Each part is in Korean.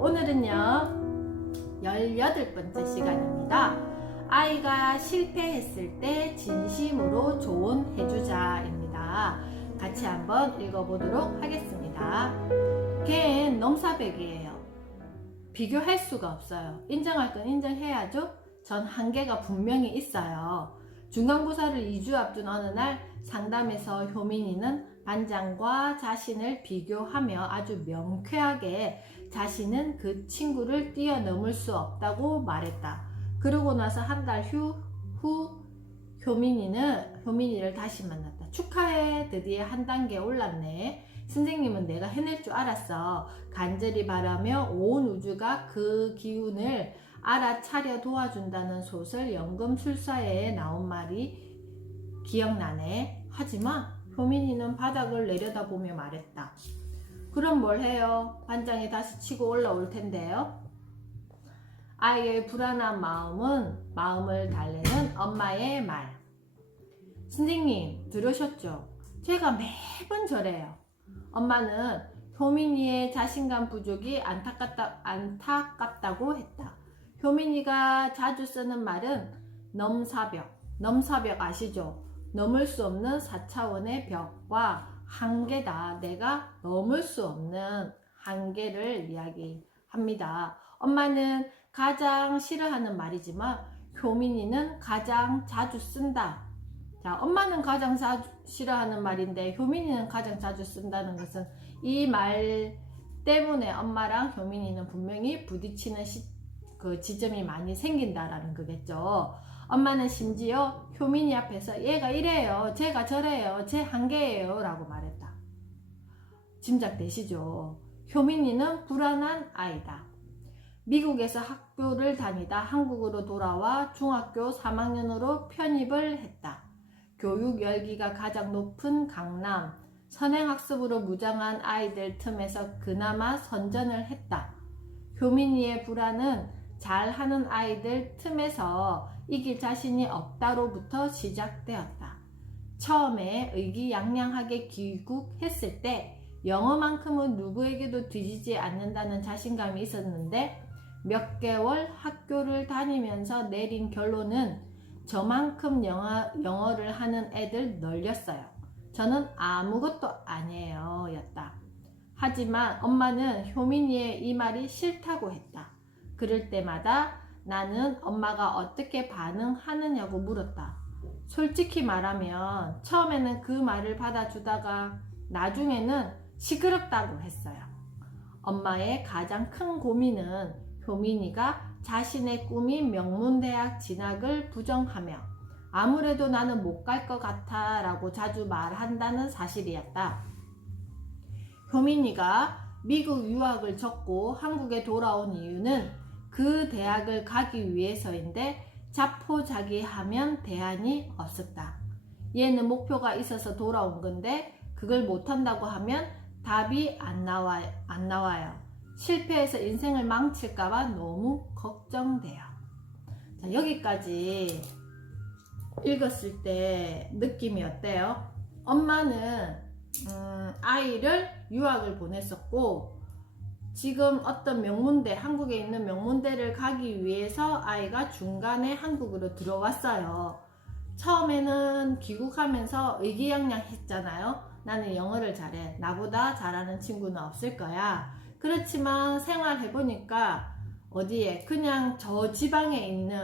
오늘은요 18번째 시간입니다. 아이가 실패했을 때 진심으로 조언해주자입니다. 같이 한번 읽어보도록 하겠습니다. 걔는 넘사벽이에요. 비교할 수가 없어요. 인정할 건 인정해야죠. 전 한계가 분명히 있어요. 중간고사를 2주 앞둔 어느 날 상담에서 효민이는 반장과 자신을 비교하며 아주 명쾌하게 자신은 그 친구를 뛰어넘을 수 없다고 말했다. 그러고 나서 한 달 후 효민이를 다시 만났다. 축하해, 드디어 한 단계 올랐네. 선생님은 내가 해낼 줄 알았어. 간절히 바라며 온 우주가 그 기운을 알아차려 도와준다는 소설 연금술사에 나온 말이 기억나네. 하지만 효민이는 바닥을 내려다보며 말했다. 그럼 뭘 해요? 반장이 다시 치고 올라올 텐데요. 아이의 불안한 마음을 달래는 엄마의 말. 선생님 들으셨죠? 제가 매번 저래요. 엄마는 효민이의 자신감 부족이 안타깝다고 했다. 효민이가 자주 쓰는 말은 넘사벽 아시죠? 넘을 수 없는 4차원의 벽과 한계다. 내가 넘을 수 없는 한계를 이야기합니다. 엄마는 가장 싫어하는 말이지만 효민이는 가장 자주 쓴다. 자, 엄마는 가장 싫어하는 말인데 효민이는 가장 자주 쓴다는 것은 이 말 때문에 엄마랑 효민이는 분명히 부딪히는 그 지점이 많이 생긴다라는 거겠죠. 엄마는 심지어 효민이 앞에서 얘가 이래요, 쟤가 저래요, 쟤 한계예요 라고 말했다. 짐작되시죠? 효민이는 불안한 아이다. 미국에서 학교를 다니다 한국으로 돌아와 중학교 3학년으로 편입을 했다. 교육 열기가 가장 높은 강남, 선행학습으로 무장한 아이들 틈에서 그나마 선전을 했다. 효민이의 불안은 잘하는 아이들 틈에서 이길 자신이 없다로부터 시작되었다. 처음에 의기양양하게 귀국했을 때 영어만큼은 누구에게도 뒤지지 않는다는 자신감이 있었는데 몇 개월 학교를 다니면서 내린 결론은 저만큼 영어를 하는 애들 널렸어요. 저는 아무것도 아니에요 였다. 하지만 엄마는 효민이의 이 말이 싫다고 했다. 그럴 때마다 나는 엄마가 어떻게 반응하느냐고 물었다. 솔직히 말하면 처음에는 그 말을 받아주다가 나중에는 시끄럽다고 했어요. 엄마의 가장 큰 고민은 효민이가 자신의 꿈인 명문대학 진학을 부정하며 아무래도 나는 못 갈 것 같아 라고 자주 말한다는 사실이었다. 효민이가 미국 유학을 접고 한국에 돌아온 이유는 그 대학을 가기 위해서인데 자포자기하면 대안이 없었다. 얘는 목표가 있어서 돌아온 건데 그걸 못한다고 하면 답이 안 나와요. 실패해서 인생을 망칠까봐 너무 걱정돼요. 자, 여기까지 읽었을 때 느낌이 어때요? 엄마는 아이를 유학을 보냈었고 지금 어떤 명문대, 한국에 있는 명문대를 가기 위해서 아이가 중간에 한국으로 들어왔어요. 처음에는 귀국하면서 의기양양했잖아요. 나는 영어를 잘해. 나보다 잘하는 친구는 없을 거야. 그렇지만 생활해보니까 어디에 그냥 저 지방에 있는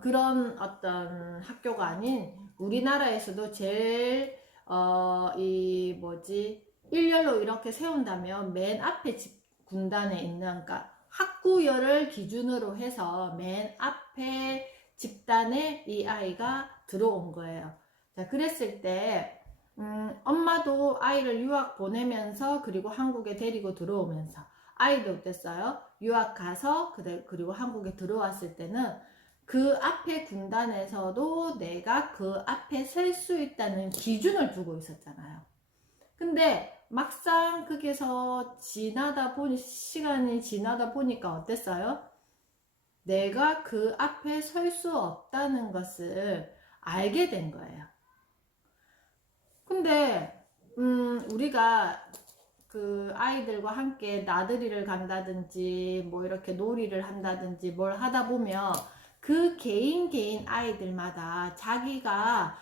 그런 어떤 학교가 아닌 우리나라에서도 제일 일렬로 이렇게 세운다면 맨 앞에 군단에 있는, 그러니까 학구열을 기준으로 해서 맨 앞에 집단에 이 아이가 들어온 거예요. 자, 그랬을 때 엄마도 아이를 유학 보내면서 그리고 한국에 데리고 들어오면서 아이도 어땠어요? 유학 가서 그리고 한국에 들어왔을 때는 그 앞에 군단에서도 내가 그 앞에 설 수 있다는 기준을 두고 있었잖아요. 근데 막상 거기서 시간이 지나다 보니까 어땠어요? 내가 그 앞에 설 수 없다는 것을 알게 된 거예요. 근데 우리가 그 아이들과 함께 나들이를 간다든지 뭐 이렇게 놀이를 한다든지 뭘 하다 보면 그 개인 아이들마다 자기가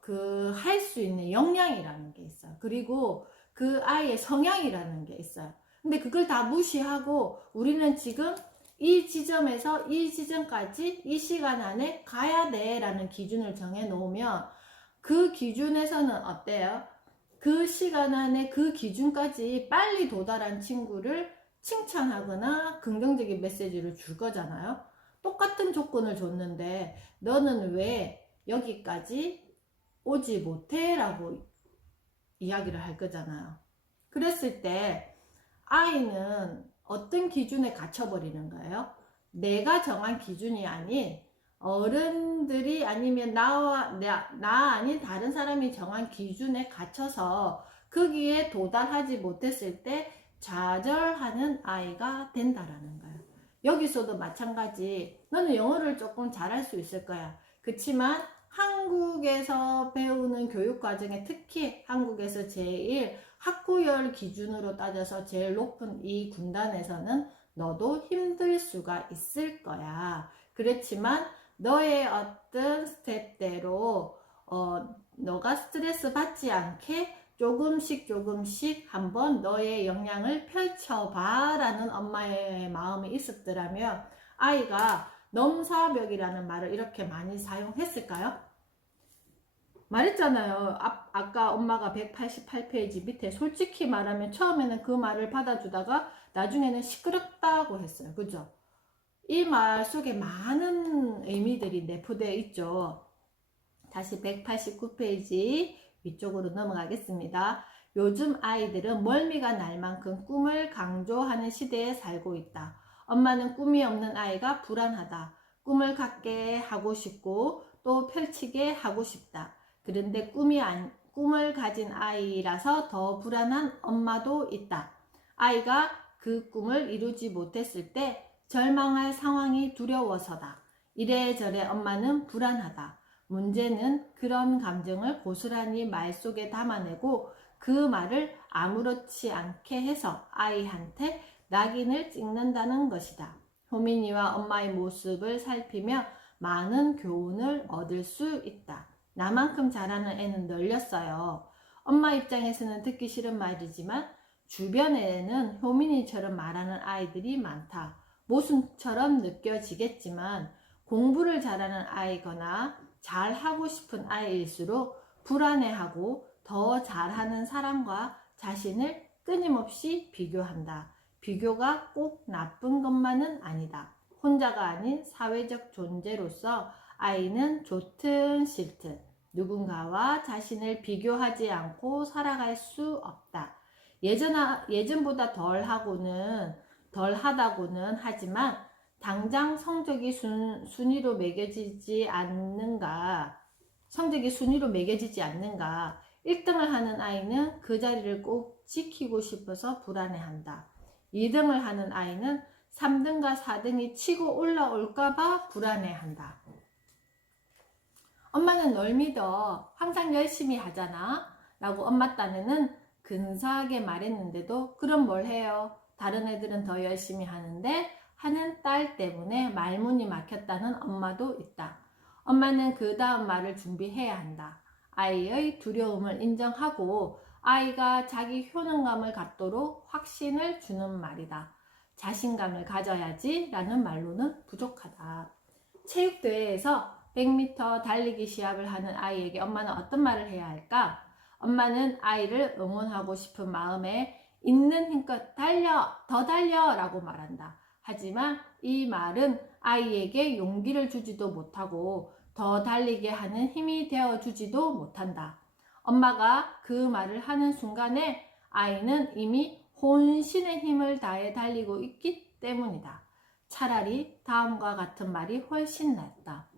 그 할 수 있는 역량이라는 게 있어요. 그리고 그 아이의 성향이라는 게 있어요. 근데 그걸 다 무시하고 우리는 지금 이 지점에서 이 지점까지 이 시간 안에 가야 돼 라는 기준을 정해 놓으면 그 기준에서는 어때요? 그 시간 안에 그 기준까지 빨리 도달한 친구를 칭찬하거나 긍정적인 메시지를 줄 거잖아요. 똑같은 조건을 줬는데 너는 왜 여기까지 오지 못해? 라고 이야기를 할 거잖아요. 그랬을 때 아이는 어떤 기준에 갇혀버리는 거예요? 내가 정한 기준이 아닌 어른들이 아니면 나 아닌 다른 사람이 정한 기준에 갇혀서 거기에 도달하지 못했을 때 좌절하는 아이가 된다라는 거예요. 여기서도 마찬가지. 너는 영어를 조금 잘할 수 있을 거야. 그렇지만 한국에서 배우는 교육 과정에 특히 한국에서 제일 학구열 기준으로 따져서 제일 높은 이 군단에서는 너도 힘들 수가 있을 거야. 그렇지만 너의 어떤 스텝대로 너가 스트레스 받지 않게 조금씩 한번 너의 역량을 펼쳐봐 라는 엄마의 마음이 있었더라면 아이가 넘사벽이라는 말을 이렇게 많이 사용했을까요? 말했잖아요. 아까 엄마가 188페이지 밑에 솔직히 말하면 처음에는 그 말을 받아주다가 나중에는 시끄럽다고 했어요. 그죠? 이 말 속에 많은 의미들이 내포되어 있죠. 다시 189페이지 위쪽으로 넘어가겠습니다. 요즘 아이들은 멀미가 날 만큼 꿈을 강조하는 시대에 살고 있다. 엄마는 꿈이 없는 아이가 불안하다. 꿈을 갖게 하고 싶고 또 펼치게 하고 싶다. 그런데 꿈을 가진 아이라서 더 불안한 엄마도 있다. 아이가 그 꿈을 이루지 못했을 때 절망할 상황이 두려워서다. 이래저래 엄마는 불안하다. 문제는 그런 감정을 고스란히 말 속에 담아내고 그 말을 아무렇지 않게 해서 아이한테 낙인을 찍는다는 것이다. 효민이와 엄마의 모습을 살피며 많은 교훈을 얻을 수 있다. 나만큼 잘하는 애는 널렸어요. 엄마 입장에서는 듣기 싫은 말이지만 주변에는 효민이처럼 말하는 아이들이 많다. 모순처럼 느껴지겠지만 공부를 잘하는 아이거나 잘하고 싶은 아이일수록 불안해하고 더 잘하는 사람과 자신을 끊임없이 비교한다. 비교가 꼭 나쁜 것만은 아니다. 혼자가 아닌 사회적 존재로서 아이는 좋든 싫든 누군가와 자신을 비교하지 않고 살아갈 수 없다. 예전보다 덜 하다고는 하지만 당장 성적이 순위로 매겨지지 않는가? 1등을 하는 아이는 그 자리를 꼭 지키고 싶어서 불안해한다. 2등을 하는 아이는 3등과 4등이 치고 올라올까봐 불안해한다. 엄마는 널 믿어. 항상 열심히 하잖아. 라고 엄마 딴에는 근사하게 말했는데도 그럼 뭘 해요? 다른 애들은 더 열심히 하는데 하는 딸 때문에 말문이 막혔다는 엄마도 있다. 엄마는 그 다음 말을 준비해야 한다. 아이의 두려움을 인정하고 아이가 자기 효능감을 갖도록 확신을 주는 말이다. 자신감을 가져야지 라는 말로는 부족하다. 체육대회에서 100m 달리기 시합을 하는 아이에게 엄마는 어떤 말을 해야 할까? 엄마는 아이를 응원하고 싶은 마음에 있는 힘껏 달려, 더 달려 라고 말한다. 하지만 이 말은 아이에게 용기를 주지도 못하고 더 달리게 하는 힘이 되어주지도 못한다. 엄마가 그 말을 하는 순간에 아이는 이미 혼신의 힘을 다해 달리고 있기 때문이다. 차라리 다음과 같은 말이 훨씬 낫다.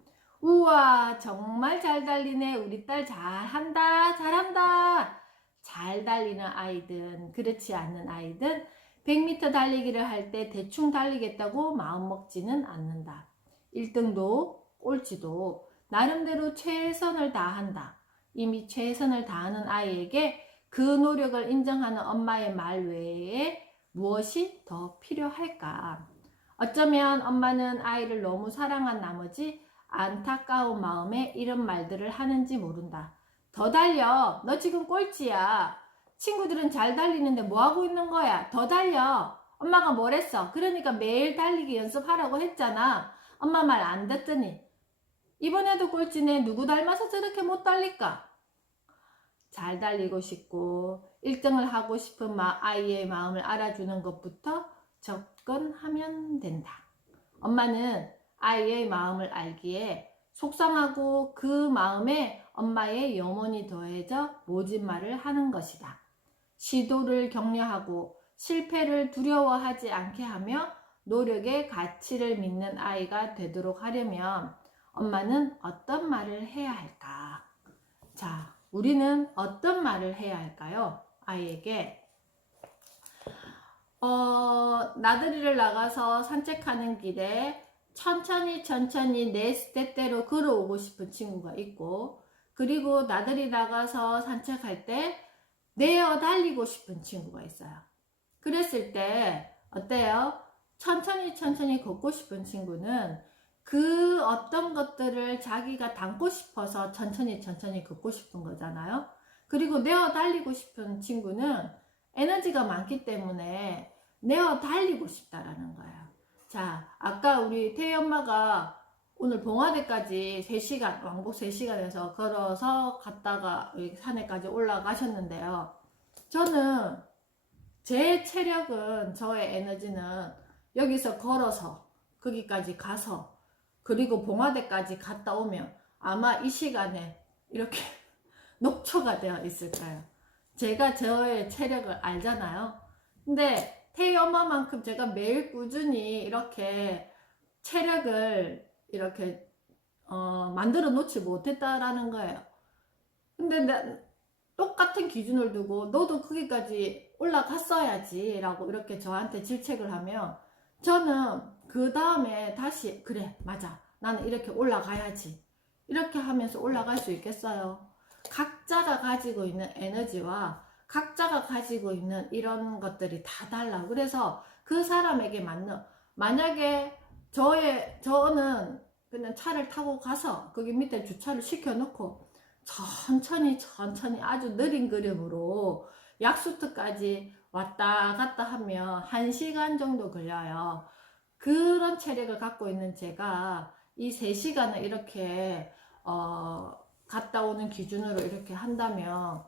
우와, 정말 잘 달리네. 우리 딸 잘한다. 잘한다. 잘 달리는 아이든 그렇지 않는 아이든 100m 달리기를 할 때 대충 달리겠다고 마음먹지는 않는다. 1등도 꼴찌도 나름대로 최선을 다한다. 이미 최선을 다하는 아이에게 그 노력을 인정하는 엄마의 말 외에 무엇이 더 필요할까? 어쩌면 엄마는 아이를 너무 사랑한 나머지 안타까운 마음에 이런 말들을 하는지 모른다. 더 달려. 너 지금 꼴찌야. 친구들은 잘 달리는데 뭐 하고 있는 거야? 더 달려. 엄마가 뭘 했어? 그러니까 매일 달리기 연습하라고 했잖아. 엄마 말 안 듣더니. 이번에도 꼴찌네. 누구 닮아서 저렇게 못 달릴까? 잘 달리고 싶고 1등을 하고 싶은 아이의 마음을 알아주는 것부터 접근하면 된다. 엄마는 아이의 마음을 알기에 속상하고 그 마음에 엄마의 염원이 더해져 모진 말을 하는 것이다. 시도를 격려하고 실패를 두려워하지 않게 하며 노력의 가치를 믿는 아이가 되도록 하려면 엄마는 어떤 말을 해야 할까? 자, 우리는 어떤 말을 해야 할까요? 아이에게 나들이를 나가서 산책하는 길에 천천히 내 스텝대로 걸어오고 싶은 친구가 있고, 그리고 나들이 나가서 산책할 때 내어 달리고 싶은 친구가 있어요. 그랬을 때 어때요? 천천히 걷고 싶은 친구는 그 어떤 것들을 자기가 담고 싶어서 천천히 걷고 싶은 거잖아요. 그리고 내어 달리고 싶은 친구는 에너지가 많기 때문에 내어 달리고 싶다라는 거예요. 자, 아까 우리 태희 엄마가 오늘 봉화대까지 3시간, 왕복 3시간에서 걸어서 갔다가 여기 산에까지 올라가셨는데요. 저는 제 체력은, 저의 에너지는 여기서 걸어서 거기까지 가서 그리고 봉화대까지 갔다 오면 아마 이 시간에 이렇게 녹초가 되어 있을까요? 제가 저의 체력을 알잖아요. 근데 태희 엄마만큼 제가 매일 꾸준히 이렇게 체력을 이렇게 만들어 놓지 못했다라는 거예요. 근데 똑같은 기준을 두고 너도 거기까지 올라갔어야지 라고 이렇게 저한테 질책을 하면 저는 그 다음에 다시 그래 맞아 나는 이렇게 올라가야지 이렇게 하면서 올라갈 수 있겠어요? 각자가 가지고 있는 에너지와 각자가 가지고 있는 이런 것들이 다 달라. 그래서 그 사람에게 맞는, 만약에 저는 그냥 차를 타고 가서 거기 밑에 주차를 시켜놓고 천천히 아주 느린 걸음으로 약수터까지 왔다 갔다 하면 1시간 정도 걸려요. 그런 체력을 갖고 있는 제가 이 3시간을 이렇게 갔다 오는 기준으로 이렇게 한다면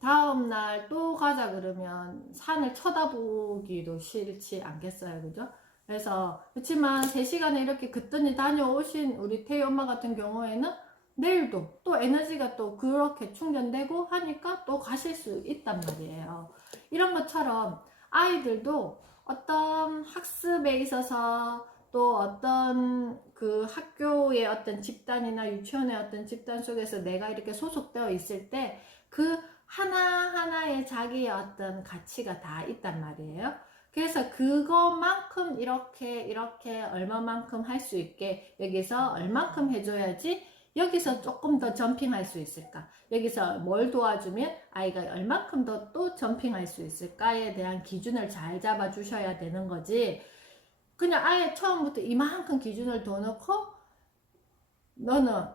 다음날 또 가자 그러면 산을 쳐다보기도 싫지 않겠어요, 그죠? 그래서 그렇지만 3시간에 이렇게 그뜬히 다녀오신 우리 태희 엄마 같은 경우에는 내일도 또 에너지가 또 그렇게 충전되고 하니까 또 가실 수 있단 말이에요. 이런 것처럼 아이들도 어떤 학습에 있어서 또 어떤 그 학교의 어떤 집단이나 유치원의 어떤 집단 속에서 내가 이렇게 소속되어 있을 때 그 하나하나의 자기의 어떤 가치가 다 있단 말이에요. 그래서 그것만큼 이렇게 얼마만큼 할 수 있게 여기서 얼만큼 해줘야지 여기서 조금 더 점핑할 수 있을까? 여기서 뭘 도와주면 아이가 얼만큼 더 또 점핑할 수 있을까에 대한 기준을 잘 잡아 주셔야 되는 거지. 그냥 아예 처음부터 이만큼 기준을 더 넣고 너는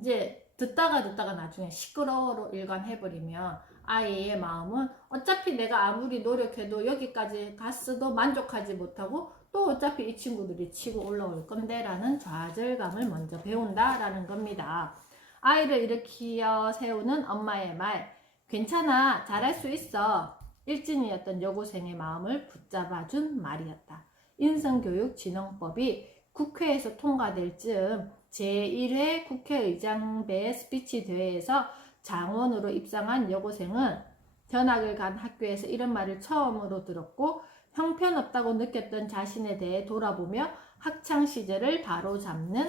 이제 듣다가 나중에 시끄러워로 일관해버리면 아이의 마음은 어차피 내가 아무리 노력해도 여기까지 갔어도 만족하지 못하고 또 어차피 이 친구들이 치고 올라올 건데 라는 좌절감을 먼저 배운다 라는 겁니다. 아이를 일으키어 세우는 엄마의 말, 괜찮아 잘할 수 있어, 일진이었던 여고생의 마음을 붙잡아준 말이었다. 인성교육진흥법이 국회에서 통과될 즈음 제1회 국회의장배 스피치 대회에서 장원으로 입상한 여고생은 전학을 간 학교에서 이런 말을 처음으로 들었고 형편없다고 느꼈던 자신에 대해 돌아보며 학창시절을 바로잡는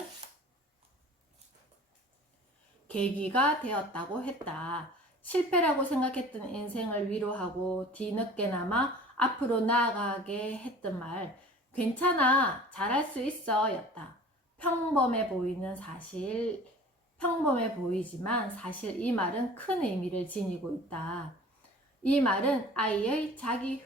계기가 되었다고 했다. 실패라고 생각했던 인생을 위로하고 뒤늦게나마 앞으로 나아가게 했던 말, 괜찮아 잘할 수 있어 였다. 평범해 보이는 사실, 평범해 보이지만 사실 이 말은 큰 의미를 지니고 있다. 이 말은 아이의 자기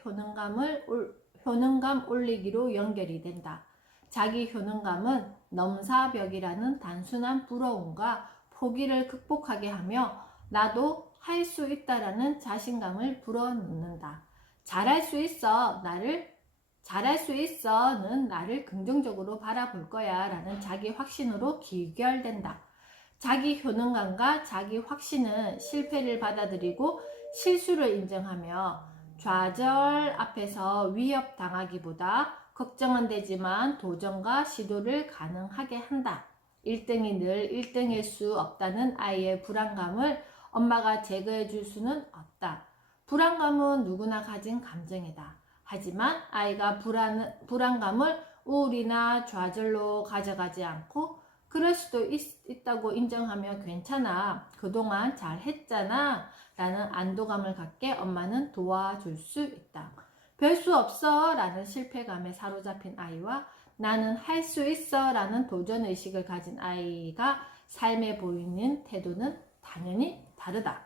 효능감 올리기로 연결이 된다. 자기 효능감은 넘사벽이라는 단순한 부러움과 포기를 극복하게 하며 나도 할 수 있다라는 자신감을 불어넣는다. 잘할 수 있어는 나를 긍정적으로 바라볼 거야 라는 자기 확신으로 귀결된다. 자기 효능감과 자기 확신은 실패를 받아들이고 실수를 인정하며 좌절 앞에서 위협당하기보다 걱정은 되지만 도전과 시도를 가능하게 한다. 1등이 늘 1등일 수 없다는 아이의 불안감을 엄마가 제거해 줄 수는 없다. 불안감은 누구나 가진 감정이다. 하지만 아이가 불안감을 우울이나 좌절로 가져가지 않고 그럴 수도 있다고 인정하며 괜찮아. 그동안 잘했잖아. 라는 안도감을 갖게 엄마는 도와줄 수 있다. 별 수 없어. 라는 실패감에 사로잡힌 아이와 나는 할 수 있어. 라는 도전의식을 가진 아이가 삶에 보이는 태도는 당연히 다르다.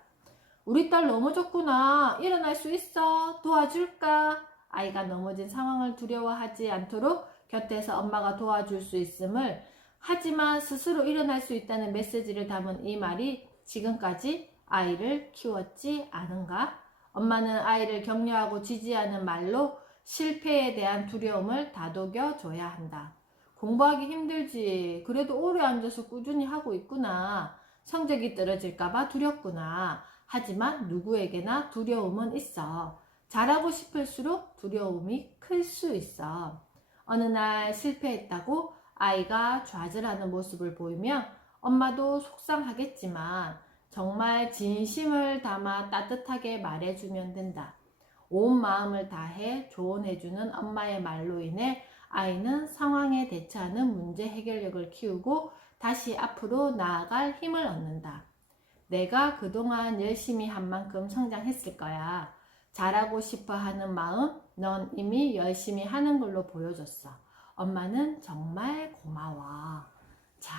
우리 딸 넘어졌구나. 일어날 수 있어. 도와줄까? 아이가 넘어진 상황을 두려워하지 않도록 곁에서 엄마가 도와줄 수 있음을 하지만 스스로 일어날 수 있다는 메시지를 담은 이 말이 지금까지 아이를 키웠지 않은가? 엄마는 아이를 격려하고 지지하는 말로 실패에 대한 두려움을 다독여 줘야 한다. 공부하기 힘들지. 그래도 오래 앉아서 꾸준히 하고 있구나. 성적이 떨어질까봐 두렵구나. 하지만 누구에게나 두려움은 있어. 잘하고 싶을수록 두려움이 클 수 있어. 어느 날 실패했다고 아이가 좌절하는 모습을 보이면 엄마도 속상하겠지만 정말 진심을 담아 따뜻하게 말해주면 된다. 온 마음을 다해 조언해주는 엄마의 말로 인해 아이는 상황에 대처하는 문제 해결력을 키우고 다시 앞으로 나아갈 힘을 얻는다. 내가 그동안 열심히 한 만큼 성장했을 거야. 잘하고 싶어 하는 마음, 넌 이미 열심히 하는 걸로 보여줬어. 엄마는 정말 고마워. 자,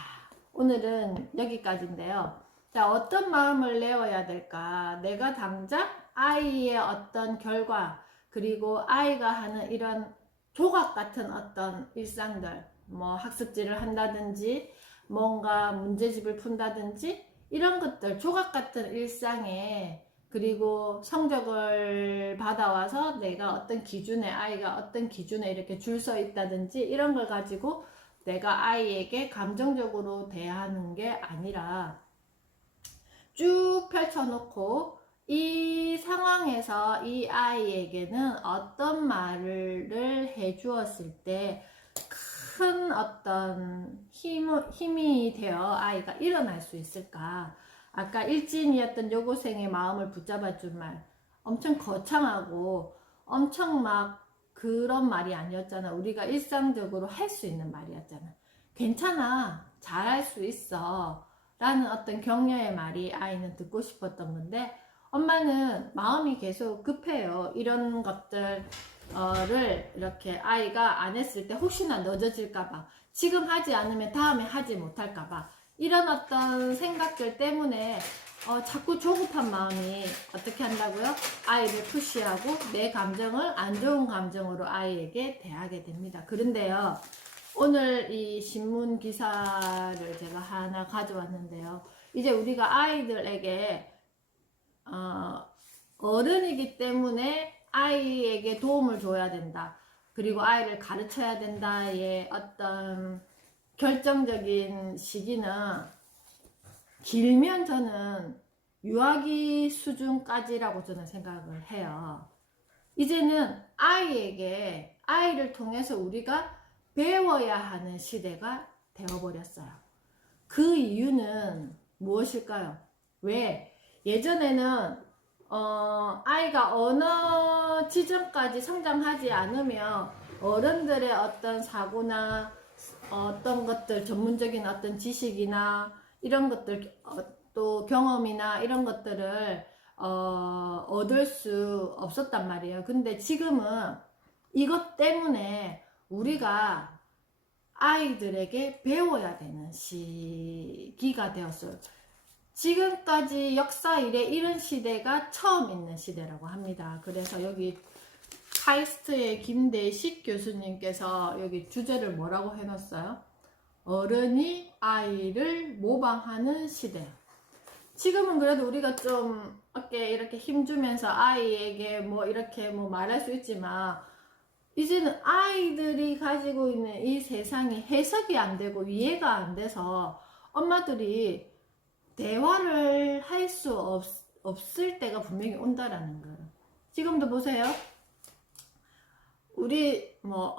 오늘은 여기까지인데요. 자, 어떤 마음을 내어야 될까? 내가 당장 아이의 어떤 결과, 그리고 아이가 하는 이런 조각 같은 어떤 일상들, 뭐 학습지를 한다든지, 뭔가 문제집을 푼다든지, 이런 것들, 조각 같은 일상에 그리고 성적을 받아와서 내가 어떤 기준에, 아이가 어떤 기준에 이렇게 줄 서 있다든지 이런 걸 가지고 내가 아이에게 감정적으로 대하는 게 아니라 쭉 펼쳐놓고 이 상황에서 이 아이에게는 어떤 말을 해주었을 때 큰 어떤 힘이 되어 아이가 일어날 수 있을까? 아까 일진이었던 여고생의 마음을 붙잡아 준 말, 엄청 거창하고 엄청 막 그런 말이 아니었잖아. 우리가 일상적으로 할 수 있는 말이었잖아. 괜찮아, 잘할 수 있어 라는 어떤 격려의 말이 아이는 듣고 싶었던 건데, 엄마는 마음이 계속 급해요. 이런 것들을 이렇게 아이가 안 했을 때 혹시나 늦어질까봐, 지금 하지 않으면 다음에 하지 못할까봐, 이런 어떤 생각들 때문에 자꾸 조급한 마음이 어떻게 한다고요? 아이를 푸시하고 내 감정을 안 좋은 감정으로 아이에게 대하게 됩니다. 그런데요, 오늘 이 신문 기사를 제가 하나 가져왔는데요. 이제 우리가 아이들에게 어른이기 때문에 아이에게 도움을 줘야 된다. 그리고 아이를 가르쳐야 된다의 어떤 결정적인 시기는 길면 저는 유아기 수준까지라고 저는 생각을 해요. 이제는 아이를 통해서 우리가 배워야 하는 시대가 되어버렸어요. 그 이유는 무엇일까요? 왜? 예전에는 아이가 어느 지점까지 성장하지 않으면 어른들의 어떤 사고나 어떤 것들, 전문적인 어떤 지식이나 이런 것들, 또 경험이나 이런 것들을 얻을 수 없었단 말이에요. 근데 지금은 이것 때문에 우리가 아이들에게 배워야 되는 시기가 되었어요. 지금까지 역사 이래 이런 시대가 처음 있는 시대라고 합니다. 그래서 여기 카이스트의 김대식 교수님께서 여기 주제를 뭐라고 해놨어요? 어른이 아이를 모방하는 시대. 지금은 그래도 우리가 좀 이렇게 힘주면서 아이에게 뭐 이렇게 뭐 말할 수 있지만, 이제는 아이들이 가지고 있는 이 세상이 해석이 안 되고 이해가 안 돼서 엄마들이 대화를 할 수 없을 때가 분명히 온다라는 거예요. 지금도 보세요. 우리 뭐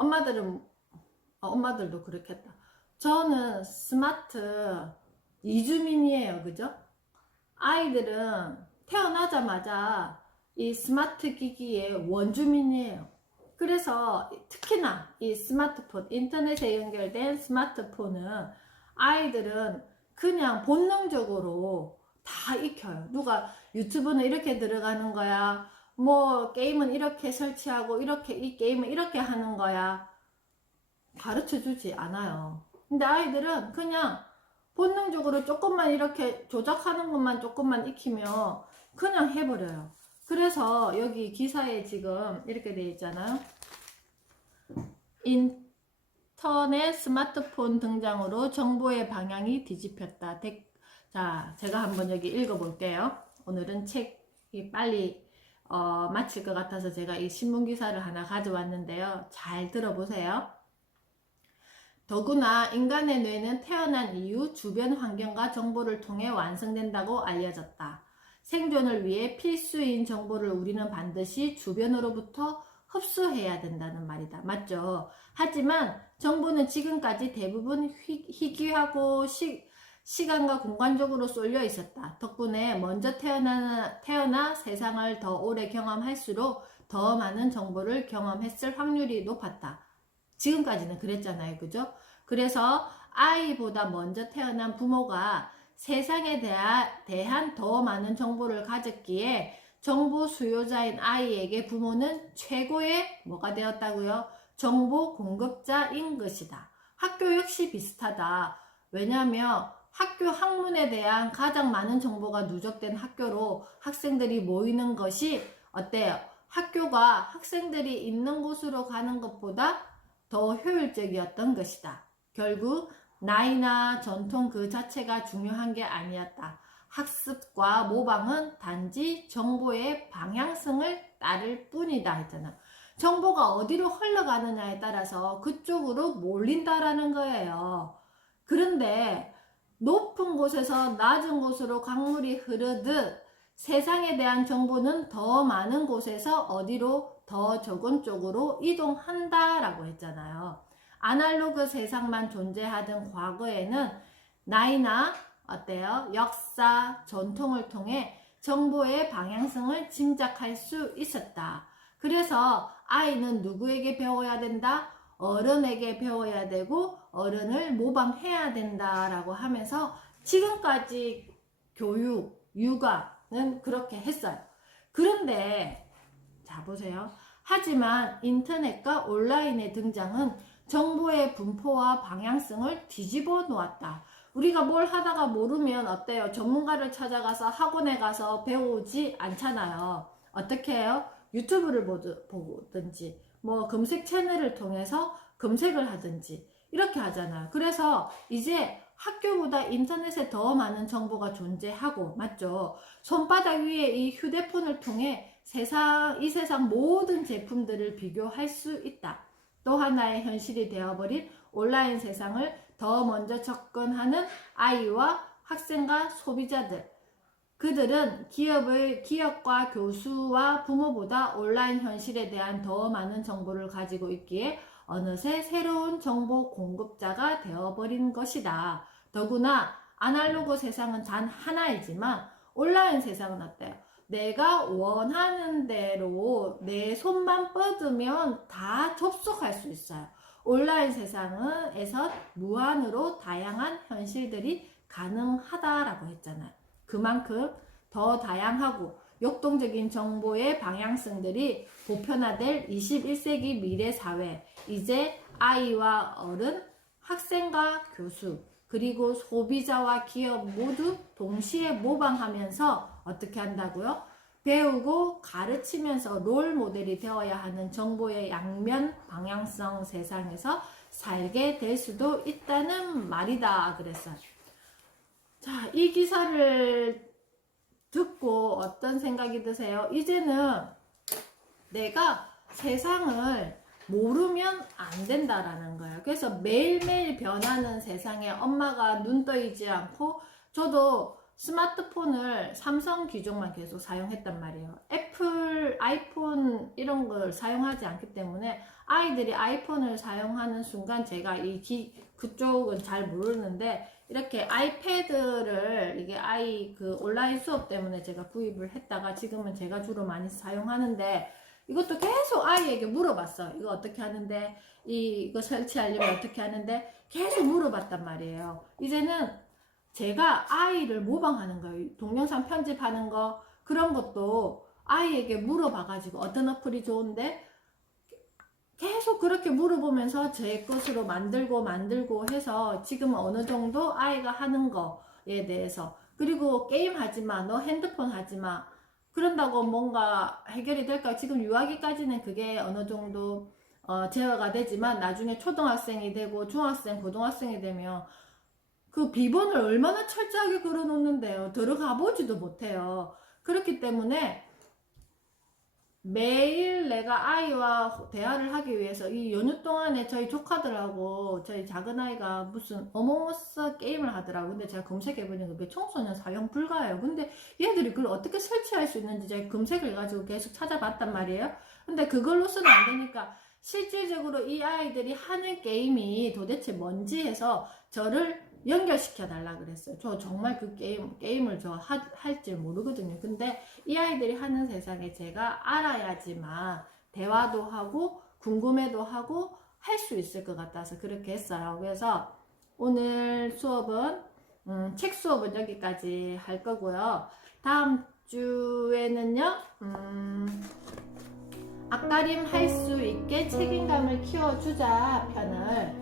엄마들도 그렇겠다. 저는 스마트 이주민이에요. 그죠? 아이들은 태어나자마자 이 스마트 기기의 원주민이에요. 그래서 특히나 이 스마트폰, 인터넷에 연결된 스마트폰은 아이들은 그냥 본능적으로 다 익혀요. 누가 유튜브는 이렇게 들어가는 거야, 뭐 게임은 이렇게 설치하고 이렇게 이 게임은 이렇게 하는 거야, 가르쳐 주지 않아요. 근데 아이들은 그냥 본능적으로 조금만 이렇게 조작하는 것만 조금만 익히면 그냥 해버려요. 그래서 여기 기사에 지금 이렇게 되어 있잖아요. 인터넷 스마트폰 등장으로 정보의 방향이 뒤집혔다. 자, 제가 한번 여기 읽어볼게요. 오늘은 책이 빨리 마칠 것 같아서 제가 이 신문 기사를 하나 가져왔는데요. 잘 들어보세요. 더구나 인간의 뇌는 태어난 이후 주변 환경과 정보를 통해 완성된다고 알려졌다. 생존을 위해 필수인 정보를 우리는 반드시 주변으로부터 흡수해야 된다는 말이다. 맞죠? 하지만 정보는 지금까지 대부분 희귀하고 시간과 공간적으로 쏠려 있었다. 덕분에 먼저 태어나 세상을 더 오래 경험할수록 더 많은 정보를 경험했을 확률이 높았다. 지금까지는 그랬잖아요. 그죠? 그래서 아이보다 먼저 태어난 부모가 세상에 대한 더 많은 정보를 가졌기에 정보 수요자인 아이에게 부모는 최고의 뭐가 되었다고요? 정보 공급자인 것이다. 학교 역시 비슷하다. 왜냐하면 학교 학문에 대한 가장 많은 정보가 누적된 학교로 학생들이 모이는 것이 어때요? 학교가 학생들이 있는 곳으로 가는 것보다 더 효율적이었던 것이다. 결국 나이나 전통 그 자체가 중요한 게 아니었다. 학습과 모방은 단지 정보의 방향성을 따를 뿐이다 했잖아. 정보가 어디로 흘러가느냐에 따라서 그쪽으로 몰린다라는 거예요. 그런데 높은 곳에서 낮은 곳으로 강물이 흐르듯 세상에 대한 정보는 더 많은 곳에서 어디로 더 적은 쪽으로 이동한다라고 했잖아요. 아날로그 세상만 존재하던 과거에는 나이나 어때요? 역사, 전통을 통해 정보의 방향성을 짐작할 수 있었다. 그래서 아이는 누구에게 배워야 된다? 어른에게 배워야 되고 어른을 모방해야 된다라고 하면서 지금까지 교육, 육아는 그렇게 했어요. 그런데 자 보세요. 하지만 인터넷과 온라인의 등장은 정보의 분포와 방향성을 뒤집어 놓았다. 우리가 뭘 하다가 모르면 어때요? 전문가를 찾아가서 학원에 가서 배우지 않잖아요. 어떻게 해요? 유튜브를 보든지 뭐 검색 채널을 통해서 검색을 하든지 이렇게 하잖아요. 그래서 이제 학교보다 인터넷에 더 많은 정보가 존재하고, 맞죠? 손바닥 위에 이 휴대폰을 통해 이 세상 모든 제품들을 비교할 수 있다. 또 하나의 현실이 되어버린 온라인 세상을 더 먼저 접근하는 아이와 학생과 소비자들. 그들은 기업과 교수와 부모보다 온라인 현실에 대한 더 많은 정보를 가지고 있기에 어느새 새로운 정보 공급자가 되어버린 것이다. 더구나 아날로그 세상은 단 하나이지만 온라인 세상은 어때요? 내가 원하는 대로 내 손만 뻗으면 다 접속할 수 있어요. 온라인 세상에서 무한으로 다양한 현실들이 가능하다라고 했잖아요. 그만큼 더 다양하고 역동적인 정보의 방향성들이 보편화될 21세기 미래 사회. 이제 아이와 어른, 학생과 교수 그리고 소비자와 기업 모두 동시에 모방하면서 어떻게 한다고요? 배우고 가르치면서 롤 모델이 되어야 하는 정보의 양면 방향성 세상에서 살게 될 수도 있다는 말이다 그랬어요. 자, 이 기사를 듣고 어떤 생각이 드세요? 이제는 내가 세상을 모르면 안 된다라는 거예요. 그래서 매일매일 변하는 세상에 엄마가 눈 떠있지 않고, 저도 스마트폰을 삼성 기종만 계속 사용했단 말이에요. 애플, 아이폰 이런 걸 사용하지 않기 때문에 아이들이 아이폰을 사용하는 순간 제가 그쪽은 잘 모르는데, 이렇게 아이패드를 이게 그 온라인 수업 때문에 제가 구입을 했다가 지금은 제가 주로 많이 사용하는데, 이것도 계속 아이에게 물어봤어. 이거 어떻게 하는데, 이거 설치하려면 어떻게 하는데, 계속 물어봤단 말이에요. 이제는 제가 아이를 모방하는 거예요. 동영상 편집하는 거, 그런 것도 아이에게 물어봐가지고 어떤 어플이 좋은데, 계속 그렇게 물어보면서 제 것으로 만들고 해서 지금 어느 정도 아이가 하는 거에 대해서, 그리고 게임 하지마, 너 핸드폰 하지마, 그런다고 뭔가 해결이 될까? 지금 유아기까지는 그게 어느 정도 제어가 되지만, 나중에 초등학생이 되고 중학생, 고등학생이 되면 그 비번을 얼마나 철저하게 걸어놓는데요. 들어가 보지도 못해요. 그렇기 때문에 매일 내가 아이와 대화를 하기 위해서 이 연휴 동안에 저희 조카들하고 저희 작은아이가 무슨 어몽어스 게임을 하더라고. 근데 제가 검색해보니까 그게 청소년 사용 불가예요. 근데 얘들이 그걸 어떻게 설치할 수 있는지 제가 검색을 해가지고 계속 찾아봤단 말이에요. 근데 그걸로서는 안 되니까 실질적으로 이 아이들이 하는 게임이 도대체 뭔지 해서 저를 연결시켜 달라 그랬어요. 저 정말 그 게임을 저 할지 모르거든요. 근데 이 아이들이 하는 세상에 제가 알아야지만 대화도 하고 궁금해도 하고 할 수 있을 것 같아서 그렇게 했어요. 그래서 오늘 수업은 책 수업은 여기까지 할 거고요. 다음 주에는요, 앞가림 할 수 있게 책임감을 키워주자 편을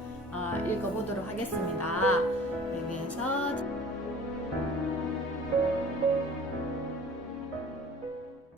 읽어보도록 하겠습니다. 여기에서